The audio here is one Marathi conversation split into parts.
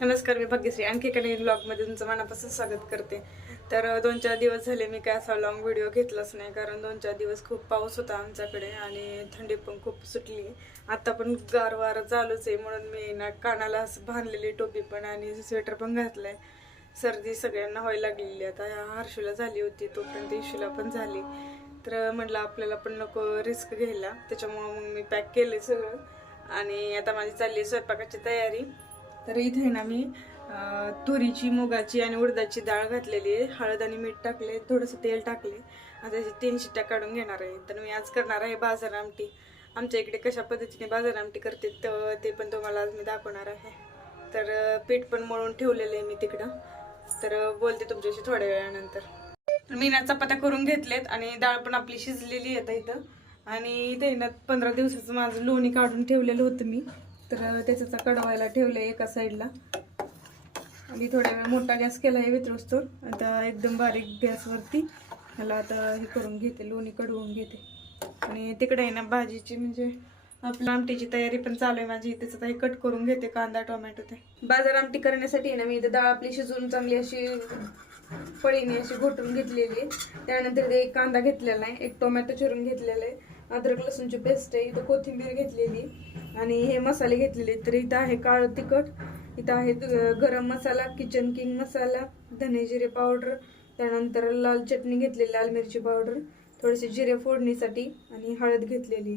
नमस्कार मी भाग्यश्री. आणखी एका नवीन ब्लॉगमध्ये तुमचं मनापासून स्वागत करते. तर दोन चार दिवस झाले मी काय असा लॉंग व्हिडिओ घेतलाच नाही कारण दोन चार दिवस खूप पाऊस होता आमच्याकडे आणि थंडी पण खूप सुटली. आता पण गारवार चालूच आहे म्हणून मी ना कानाला असं बांधलेली टोपी पण आणि स्वेटर पण घातलंय. सर्दी सगळ्यांना व्हायला लागलेली आता हर्षूला झाली होती तोपर्यंत इशूला पण झाली. तर म्हटलं आपल्याला पण नको रिस्क घ्यायला. त्याच्यामुळं मग मी पॅक केले सगळं. आणि आता माझी चालली आहे स्वयंपाकाची तयारी. तर इथे ना मी तुरीची मुगाची आणि उडदाची डाळ घातलेली आहे. हळद आणि मीठ टाकले थोडंसं तेल टाकले. आणि त्याची तीन शिट्ट्या काढून घेणार आहे. तर मी आज करणार आहे बाजार आमटी. आमच्या इकडे कशा पद्धतीने बाजार आमटी करते तर ते पण तुम्हाला आज मी दाखवणार आहे. तर पीठ पण मळून ठेवलेलं आहे मी तिकडं. तर बोलते तुमच्याशी थोड्या वेळानंतर. मी ना चपात्या करून घेतलेत आणि डाळ पण आपली शिजलेली आहे इथं. आणि इथे ना पंधरा दिवसाचं माझं लोणी काढून ठेवलेलं होतं मी. तर त्याचा कडवायला ठेवलं एका साईडला आणि थोड्या वेळ मोठा गॅस केला आहे वितळूस्तोर आता एकदम बारीक गॅसवरती ह्याला आता हे करून घेते लोणी कडवून घेते. आणि तिकडे आहे ना भाजीची म्हणजे आपल्या आमटीची तयारी पण चालू आहे माझी. त्याचं आता हे कट करून घेते कांदा टोमॅटो ते. बाजार आमटी करण्यासाठी ना मी इथं डाळ आपली शिजवून चांगली अशी पळीने अशी घोटून घेतलेली आहे. त्यानंतर ते एक कांदा घेतलेला आहे एक टोमॅटो चिरून घेतलेला आहे. अद्रक लसूणची पेस्ट आहे इथं कोथिंबीर घेतलेली आणि हे मसाले घेतलेले तर इथं आहे काळं तिखट इथं आहे गरम मसाला किचन किंग मसाला धने जिरे पावडर त्यानंतर लाल चटणी घेतलेली लाल मिरची पावडर थोडेसे जिरे फोडणीसाठी आणि हळद घेतलेली.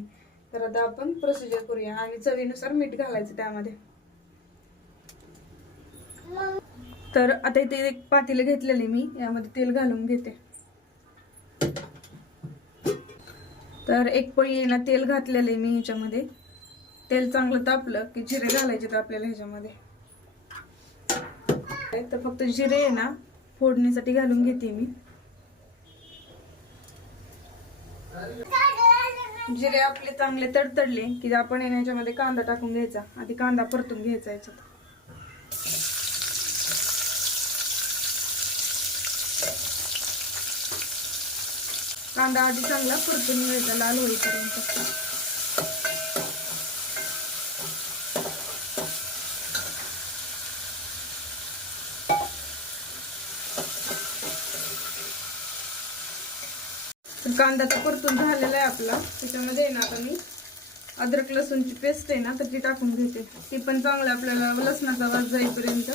तर आता आपण प्रोसिजर करूया आणि चवीनुसार मीठ घालायचं त्यामध्ये. तर आता इथे एक पातेलं घेतलेले मी यामध्ये तेल घालून घेते. तर एक पळी ना तेल घातलेलं आहे मी ह्याच्यामध्ये. तेल चांगलं तापलं की जिरे घालायचे तर आपल्याला ह्याच्यामध्ये. तर फक्त जिरे आहे ना फोडणीसाठी घालून घेते मी. जिरे आपले चांगले तडतडले की आपण आहे ना कांदा टाकून घ्यायचा. आधी कांदा परतून घ्यायचा याच्यात कांदा आधी चांगला परतून घ्यायचा लाल होईपर्यंत. तर कांदा तर परतून झालेला आहे आपला. त्याच्यामध्ये ना आता मी अद्रक लसूणची पेस्ट आहे ना तर ती टाकून घेते. ती पण चांगलं आपल्याला लसणाचा वास जाईपर्यंत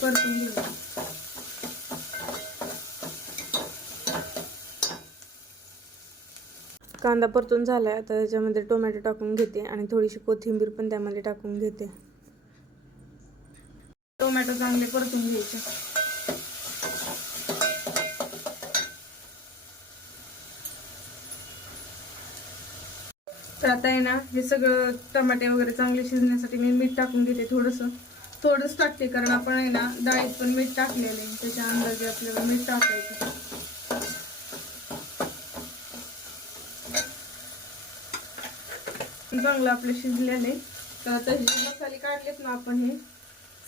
परतून घ्यायची कांदा परतून झालाय आता त्याच्यामध्ये टोमॅटो टाकून घेते आणि थोडीशी कोथिंबीर पण त्यामध्ये टाकून घेते. टोमॅटो चांगले परतून घ्यायचे. तर आता आहे ना हे सगळं टमाटे वगैरे चांगले शिजण्यासाठी मी मीठ टाकून घेते थोडंसं. थोडंच टाकते कारण आपण आहे ना डाळीत पण मीठ टाकलेलं आहे. त्याच्या अंदाजे आपल्याला मीठ टाकायचं चांगलं आपले आहे. तर आता हे मसाले काढलेत ना आपण हे.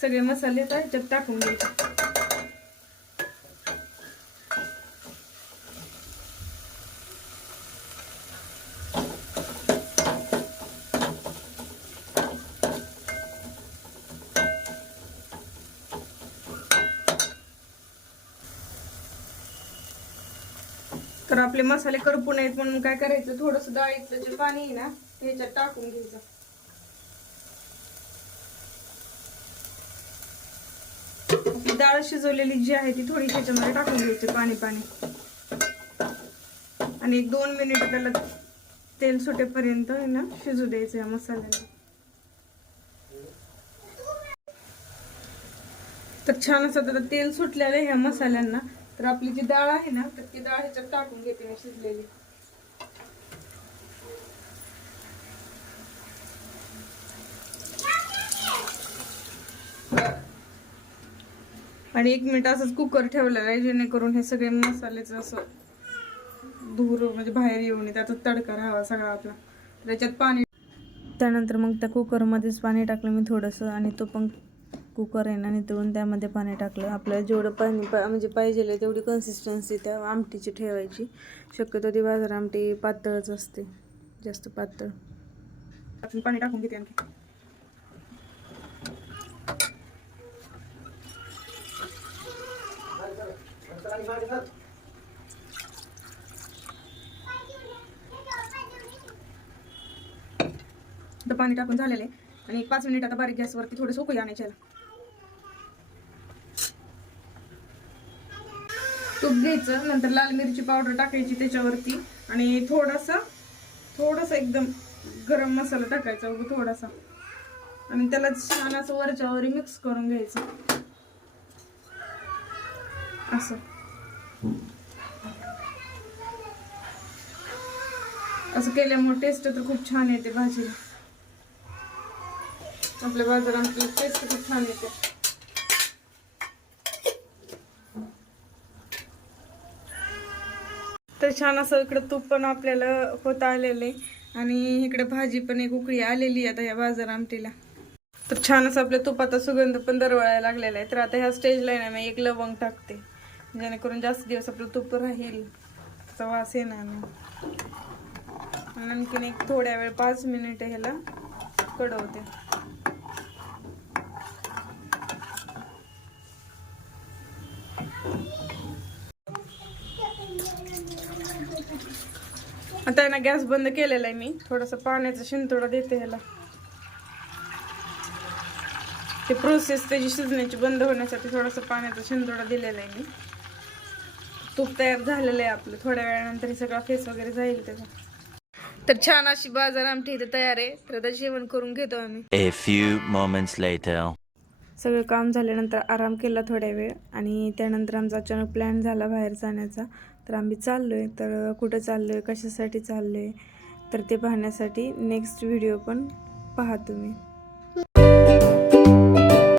सगळे मसाले तर ह्याच्यात टाकून घ्यायचे. तर आपले मसाले करपू नयेत म्हणून काय करायचं? थोडंसं डाळीतलं जे पाणी आहे ना ह्याच्यात टाकून घ्यायचं. डाळ शिजवलेली जी आहे ती थोडी त्याच्यामध्ये टाकून घ्यायची पाणी पाणी. आणि एक दोन मिनिट त्याला तेल सुटेपर्यंत आहे ना शिजू द्यायचं या मसाल्याला. तर छान असं तर तेल सुटलेलं आहे ह्या मसाल्यांना. तर आपली जी डाळ आहे ना तर ती डाळ ह्याच्यात टाकून घेते मी शिजलेली. आणि एक मिनिट असंच कुकर ठेवलेला आहे जेणेकरून हे सगळे मसाल्याचं असं धूर म्हणजे बाहेर येऊन नये त्याचा तडका राहावा सगळा आपला. त्याच्यात पाणी त्यानंतर मग त्या कुकरमध्येच पाणी टाकलं मी थोडंसं आणि तो पण कुकर आहे ना नितळून त्यामध्ये पाणी टाकलं. आपल्याला जेवढं पाणी पा म्हणजे पाहिजे तेवढी कन्सिस्टन्सी त्या आमटीची ठेवायची. शक्यतो ती बाजार आमटी पातळच असते जास्त पातळ. आपण पाणी टाकून घेते आणखी. आता पाणी टाकून झालेलं आहे. आणि एक पाच मिनिट आता बारीक गॅसवरती थोडं सोकू आणायच्या तूप घ्यायचं नंतर लाल मिरची पावडर टाकायची त्याच्यावरती. आणि थोडासा थोडस एकदम गरम मसाला टाकायचा अगं थोडासा. आणि त्याला छान असं वरच्यावर मिक्स करून घ्यायचं. असं. असं केल्यामुळे टेस्ट तर खूप छान येते भाजीला आपल्या बाजारात टेस्ट खूप छान येते. तर छान असं इकडं तूप पण आपल्याला होत आलेलं आहे. आणि इकडे भाजी पण एक उकळी आलेली आहे आता या बाजार आमटीला. तर छान असं आपल्या तुपाचा सुगंध पण दरवळायला लागलेला आहे. तर आता ह्या स्टेजला आहे ना मी एक लवंग टाकते. जेणेकरून जास्त दिवस आपलं तूप राहील. त्याचा वास येणार नाही. आणखीन एक थोड्या वेळ पाच मिनिट ह्याला कडवते. आता ना गॅस बंद केलेला आहे मी. थोडंसं पाण्याचा शिंतोडा देते ह्याला. ते प्रोसेस त्याची शिजण्याची बंद होण्यासाठी थोडंसं पाण्याचा शिंतोडा दिलेला आहे मी. तूप तयार झालेलं आहे आपलं. थोड्या वेळानंतर हे सगळा फेस वगैरे जाईल त्याचा. तर छान अशी बाजार आमच्या इथे तयार आहे. तर आता जेवण करून घेतो आम्ही. A few moments later. सगळं काम झाल्यानंतर आराम केला थोड्या वेळ आणि त्यानंतर आमचा अचानक प्लॅन झाला बाहेर जाण्याचा. तर आम्ही चाललो आहे तर कुठं चाललो आहे कशासाठी चाललो आहे तर ते पाहण्यासाठी नेक्स्ट व्हिडिओ पण पहा तुम्ही